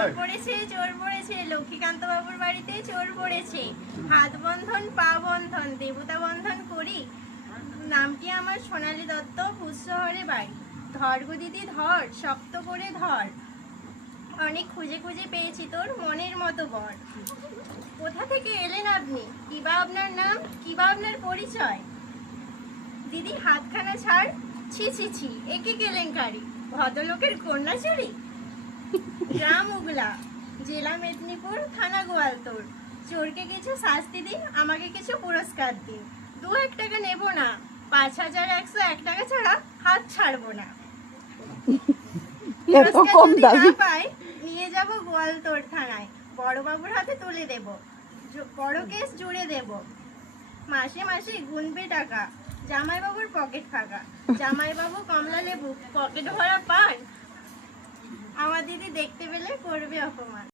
চোর পড়েছে লক্ষ্মীকান্ত বাবুর বাড়িতে চোর পড়েছে। হাত বন্ধন পা বন্ধন দেবতা বন্ধন করি। নামটি আমার সোনালী দত্ত, পুষ্যহরে বাড়ি। ধর গো দিদি ধর, শক্ত করে ধর, অনেক খুঁজে খুঁজে পেয়েছি তোর মনের মতো বর। কোথা থেকে এলেন আপনি, কিবা আপনার নাম, কিবা আপনার পরিচয়? দিদি হাতখানা ছাড়, ছি ছি ছি একে কেলেঙ্কারি, ভদ্রলোকের কন্যা চুরি। গ্রাম উগলা, জেলা মেদিনীপুর, থানা গোয়ালতোড়। চোরকে কিছু শাস্তি দিন, আমাকে কিছু পুরস্কার দিন। 2-1 টাকা নেব না, 5101 টাকা ছাড়া হাত ছাড়বো না। পুরস্কার যদি না পাই, নিয়ে যাব গোয়ালতোড় থানায়, বড়বাবুর হাতে তুলে দেব, বড় কেস জুড়ে দেব। মাসে মাসে গুনবে টাকা, জামাইবাবুর পকেট ফাঁকা। জামাইবাবু কমলা লেবু, পকেট ভরা পান, আমার দিদি দেখতে পেলে করবে অপমান।